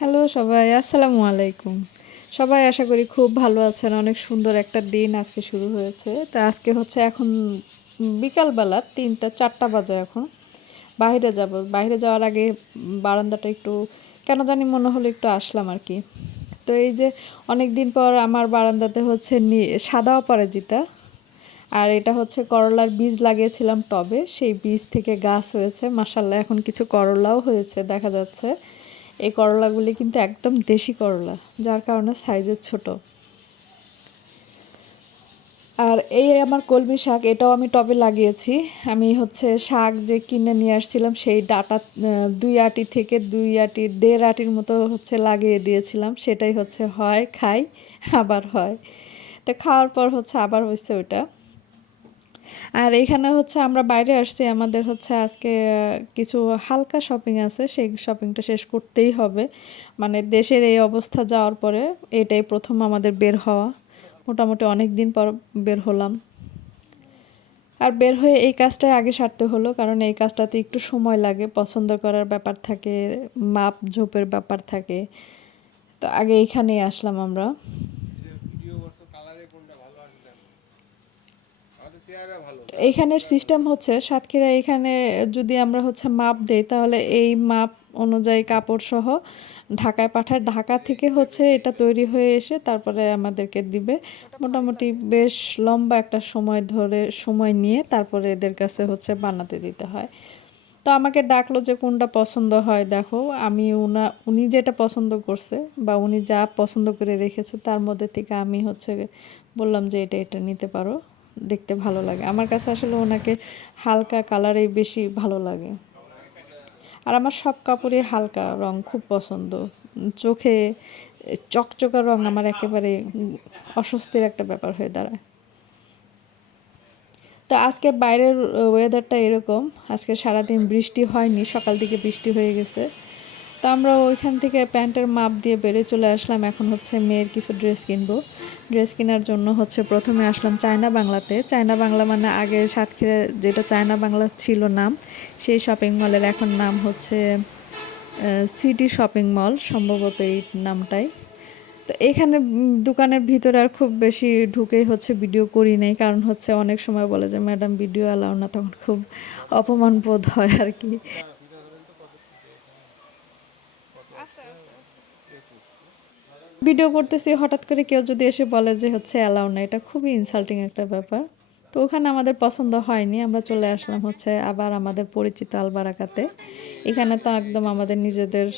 Hello সবাই। আসসালামু আলাইকুম। সবাই আশা করি খুব ভালো আছেন। অনেক সুন্দর একটা দিন আজকে শুরু হয়েছে। তা আজকে হচ্ছে এখন বিকালবেলা তিনটা, চারটা বাজে এখন। বাইরে যাব। বাইরে যাওয়ার আগে বারান্দাটা একটু, কেন জানি মনে হলো একটু আসলাম আর কি। তো এই যে অনেক দিন পর আমার বারান্দাতে হচ্ছে সাদা অপরাজিতা। আর এটা হচ্ছে করলার বীজ লাগিয়েছিলাম টবে। সেই বীজ থেকে গাছ হয়েছে। মাসাল্লাহ এখন কিছু করলাও হয়েছে, দেখা যাচ্ছে। এই করলাগুলি কিন্তু একদম দেশি করলা, যার কারণে সাইজের ছোট। আর এই আমার কলমি শাক, এটাও আমি টবে লাগিয়েছি। আমি হচ্ছে শাক যে কিনে নিয়ে আসছিলাম, সেই ডাটা দুই আটি থেকে দুই আটি, দেড় আটির মতো হচ্ছে লাগিয়ে দিয়েছিলাম। সেটাই হচ্ছে হয়, খাই, আবার হয়। তো খাওয়ার পর হচ্ছে আবার হয়েছে ওটা আর এইখানে হচ্ছে আমরা বাইরে আসছি, আমাদের হচ্ছে আজকে কিছু হালকা শপিং আছে, সেই শপিংটা শেষ করতেই হবে। মানে দেশের এই অবস্থা যাওয়ার পরে এটাই প্রথম আমাদের বের হওয়া। মোটামুটি অনেক দিন পর বের হলাম। আর বের হয়ে এই কাজটাই আগে সারতে হলো, কারণ এই কাজটাতে একটু সময় লাগে, পছন্দ করার ব্যাপার থাকে মাপ ঝোপের ব্যাপার থাকে। তো আগে এইখানেই আসলাম আমরা ভিডিও করছ কালারে কোনটা ভালো আসবে আমাদের চেহারা ভালো এইখানের সিস্টেম হচ্ছে সাতক্ষীরা এখানে যদি আমরা হচ্ছে মাপ দেই, তাহলে এই মাপ অনুযায়ী কাপড় সহ ঢাকায় পাঠায়। ঢাকা থেকে হচ্ছে এটা তৈরি হয়ে এসে তারপরে আমাদেরকে দিবে। মোটামুটি বেশ লম্বা একটা সময় ধরে সময় নিয়ে তারপরে এদের কাছে হচ্ছে বানাতে দিতে হয়। তো আমাকে ডাকলো যে কোনটা পছন্দ হয় দেখো। আমি উনা, উনি যেটা পছন্দ করছে বা উনি যা পছন্দ করে রেখেছে, তার মধ্যে থেকে আমি হচ্ছে বললাম যে এটা এটা নিতে পারো। দেখতে ভালো লাগে। আমার কাছে আসলে ওনাকে হালকা কালারেই বেশি ভালো লাগে। আর আমার সব কাপড়ই হালকা রং, খুব পছন্দ। চোখে চকচকা রং আমার একেবারে অস্বস্তির একটা ব্যাপার হয়ে দাঁড়ায়। তো আজকে বাইরের ওয়েদারটা এরকম। আজকে সারাদিন বৃষ্টি হয়নি, সকাল দিকে বৃষ্টি হয়ে গেছে। তো আমরা ওইখান থেকে প্যান্টের মাপ দিয়ে বেড়ে চলে আসলাম। এখন হচ্ছে মেয়ের কিছু ড্রেস কিনবো। ড্রেস কেনার জন্য হচ্ছে প্রথমে আসলাম চায়না বাংলাতে। চায়না বাংলা মানে আগে সাতক্ষীরা যেটা চায়না বাংলা ছিল নাম, সেই শপিং মলের এখন নাম হচ্ছে সিটি শপিং মল সম্ভবত এই নামটাই। তো এখানে দোকানের ভিতরে আর খুব বেশি ঢুকেই হচ্ছে ভিডিও করি নাই, কারণ হচ্ছে অনেক সময় বলে যে, ম্যাডাম ভিডিও অ্যালাউ না। তখন খুব অপমান বোধ হয় আর কি। ভিডিও করতেছি, হঠাৎ করে কেউ যদি এসে বলে যে হচ্ছে অ্যালাউ না এটা খুবই ইনসাল্টিং একটা ব্যাপার। তো ওখানে আমাদের পছন্দ হয়নি, আমরা চলে আসলাম হচ্ছে আবার আমাদের পরিচিত আলবারাকাতে। এখানে তো একদম আমাদের নিজেদের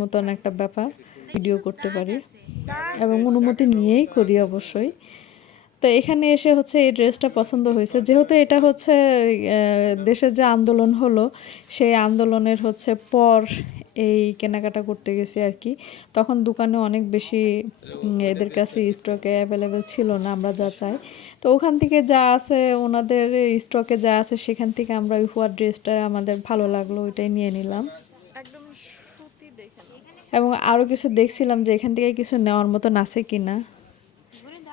মতন একটা ব্যাপার, ভিডিও করতে পারি। এবং অনুমতি নিয়েই করি অবশ্যই। তো এখানে এসে হচ্ছে এই ড্রেসটা পছন্দ হয়েছে। যেহেতু এটা হচ্ছে দেশের যে আন্দোলন হলো সেই আন্দোলনের হচ্ছে পর এই কেনাকাটা করতে গেছি আর কি। তখন দোকানে অনেক বেশি এদের কাছে স্টকে অ্যাভেলেবেল ছিল না আমরা যা চাই। তো ওখান থেকে যা আছে ওনাদের স্টকে যা আছে সেখান থেকে আমরা ওই হোয়ার ড্রেসটা আমাদের ভালো লাগল ওইটাই নিয়ে নিলাম। এবং আরও কিছু দেখছিলাম যে এখান থেকে কিছু নেওয়ার মতন আছে কি না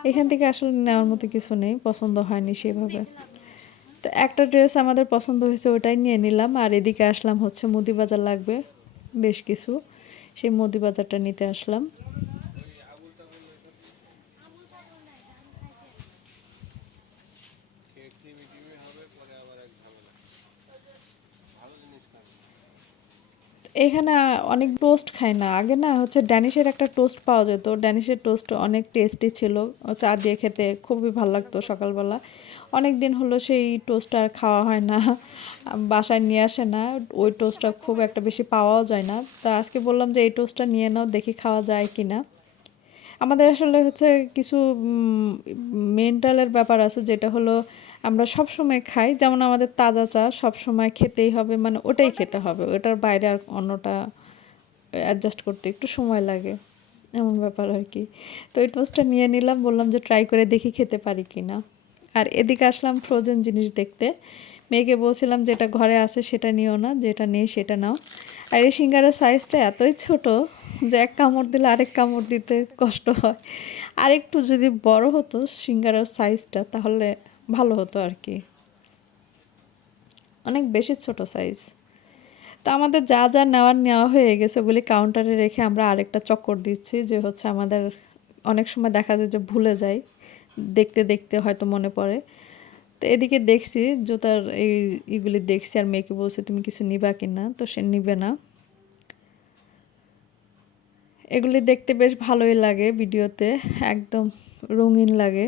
এখান থেকে আসলে নেওয়ার মতো কিছু নেই, পছন্দ হয়নি সেভাবে। তো একটা ড্রেস আমাদের পছন্দ হয়েছে ওটাই নিয়ে নিলাম, আর এদিকে আসলাম হচ্ছে মুদি বাজার লাগবে, বেশ কিছু। সেই মুদি বাজারটা নিতে আসলাম খেয়ে মিটিমে হবে পরে আবার এক ঝামেলা ভালো জিনিস খাবে এখানে অনেক টোস্ট খায় না। আগে না হচ্ছে ড্যানিশের একটা টোস্ট পাওয়া যেত। ড্যানিশের টোস্ট অনেক টেস্টি ছিল। চা দিয়ে খেতে খুবই ভালো লাগতো সকালবেলা। অনেক দিন হলো সেই টোস্টটা আর খাওয়া হয় না। বাসায় নিয়ে আসে না। ওই টোস্টটা খুব একটা বেশি পাওয়াও যায় না। তো আজকে বললাম যে এই টোস্টটা নিয়ে নাও, দেখি খাওয়া যায় কি না। আমাদের আসলে হচ্ছে কিছু মেন্টালের ব্যাপার আছে যেটা হলো আমরা সব সময় খাই। যেমন আমাদের তাজা চা সব সময় খেতেই হবে মানে ওটাই খেতে হবে। ওটার বাইরে আর অন্যটা অ্যাডজাস্ট করতে একটু সময় লাগে। এমন ব্যাপার আর কি। তো এই টোস্টটা নিয়ে নিলাম, বললাম যে ট্রাই করে দেখি খেতে পারি কি না আর এদিকে আসলাম ফ্রোজেন জিনিস দেখতে। মেয়েকে বলছিলাম যেটা ঘরে আছে, সেটা নিও না, যেটা নেই সেটা নাও। আর এই সিঙ্গারের সাইজটা এতই ছোট যে এক কামড় দিলে আরেক কামড় দিতে কষ্ট হয়। আর একটু যদি বড় হতো সিঙ্গারের সাইজটা তাহলে ভালো হতো আর কি। অনেক বেশি ছোট সাইজ তো আমাদের যা যা নেওয়ার নেওয়া হয়ে গেছে ওগুলি কাউন্টারে রেখে আমরা আরেকটা চক্কর দিচ্ছি যে হচ্ছে আমাদের অনেক সময় দেখা যায় যে ভুলে যাই। দেখতে দেখতে হয়তো মনে পড়ে। তো এদিকে দেখছি জুতার এই ইগুলি দেখছি আর মেয়েকে বলছে, তুমি কিছু নিবা কি না? তো সে নিবে না। এগুলি দেখতে বেশ ভালোই লাগে ভিডিওতে, একদম রঙিন লাগে।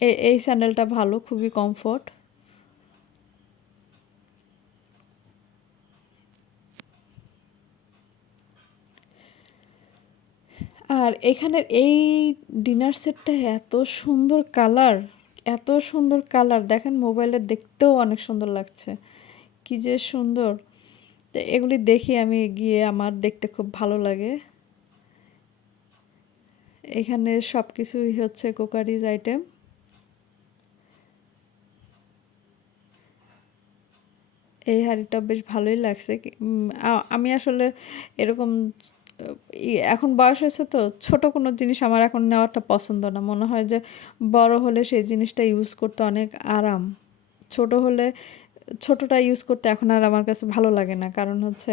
এই স্যান্ডেলটা ভালো, খুবই কমফোর্ট আর এখানের এই ডিনার সেটটা এত সুন্দর কালার এত সুন্দর কালার দেখেন মোবাইলে দেখতেও অনেক সুন্দর লাগছে। কি যে সুন্দর। তো এগুলি দেখি আমি গিয়ে আমার দেখতে খুব ভালো লাগে। এখানে সব কিছুই হচ্ছে কোকারিজ আইটেম এই হাঁড়িটা বেশ ভালোই লাগছে আমি আসলে এরকম এখন বয়স হয়েছে তো, ছোট কোনো জিনিস আমার এখন নেওয়াটা পছন্দ না। মনে হয় যে বড় হলে সেই জিনিসটা ইউজ করতে অনেক আরাম। ছোট হলে ছোটটা ইউজ করতে এখন আর আমার কাছে ভালো লাগে না। কারণ হচ্ছে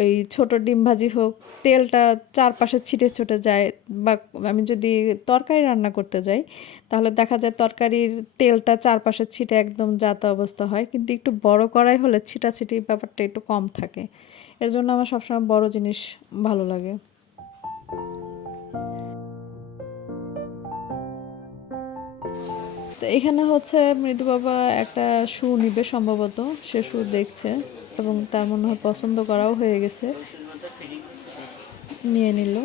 ওই ছোট ডিম ভাজি হোক, তেলটা চারপাশে ছিটে ছিটে যায় বা আমি যদি তরকারি রান্না করতে যাই, তাহলে দেখা যায় তরকারির তেলটা চারপাশে ছিটে একদম যাতা অবস্থা হয়। কিন্তু একটু বড় করাই হলে ছিটাছিটি ব্যাপারটা একটু কম থাকে। এর জন্য আমার সবসময় বড় জিনিস ভালো লাগে। তো এখানে হচ্ছে মৃদু বাবা একটা শু নিবে সম্ভবত। সে শু দেখছে এবং তার মনে হয় পছন্দ করাও হয়ে গেছে। নিয়ে নিল।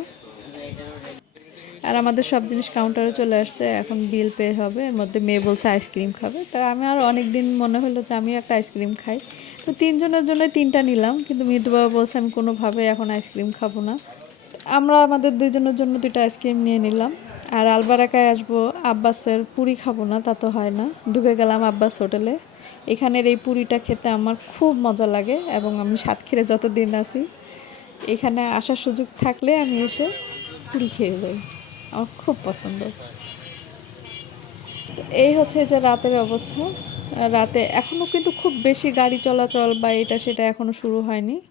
আর আমাদের সব জিনিস কাউন্টারে চলে আসছে। এখন বিল পে হবে। এর মধ্যে মেয়ে বলছে আইসক্রিম খাবে। তা আমি আর অনেক দিন মনে হলো যে আমিও একটা আইসক্রিম খাই। তো তিনজনের জন্য তিনটা নিলাম। কিন্তু মৃদু বাবা বলছে আমি কোনোভাবে এখন আইসক্রিম খাব না। আমরা আমাদের দুজনের জন্য দুটো আইসক্রিম নিয়ে নিলাম। আর আলবারাকায় আসব, আব্বাসের পুরি খাব না, তা তো হয় না। ঢুকে গেলাম আব্বাস হোটেলে। এখানের এই পুরিটা খেতে আমার খুব মজা লাগে এবং আমি সাতক্ষীরে যতদিন আছি। এখানে আসার সুযোগ থাকলে আমি এসে পুরি খেয়ে যাই আমার খুব পছন্দ। এই হচ্ছে যে রাতের অবস্থা। রাতে এখনও কিন্তু খুব বেশি গাড়ি চলাচল বা এটা সেটা এখনও শুরু হয়নি।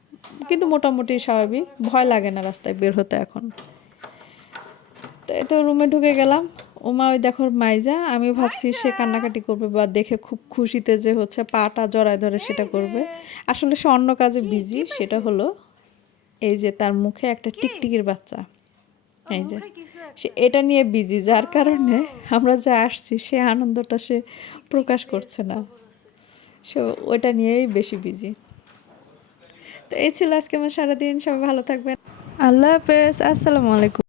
কিন্তু মোটামুটি স্বাভাবিক। ভয় লাগে না রাস্তায় বের হতে এখন। এই তো রুমে ঢুকে গেলাম। ওমা ওই দেখো মাইজা আমি ভাবছি সে কান্নাকাটি করবে বা দেখে খুব খুশিতে যে হচ্ছে পাটা জড়ায় ধরে সেটা করবে। আসলে সে অন্য কাজে বিজি সেটা হলো এই যে তার মুখে একটা টিকটিকির বাচ্চা। এই যে, সে এটা নিয়ে বিজি যার কারণে আমরা যা আসছি সে আনন্দটা সে প্রকাশ করছে না। সে ওইটা নিয়েই বেশি বিজি তো এই ছিল আজকে আমার সারাদিন, সবাই ভালো থাকবেন। আল্লাহ হাফেজ, আসসালামু আলাইকুম।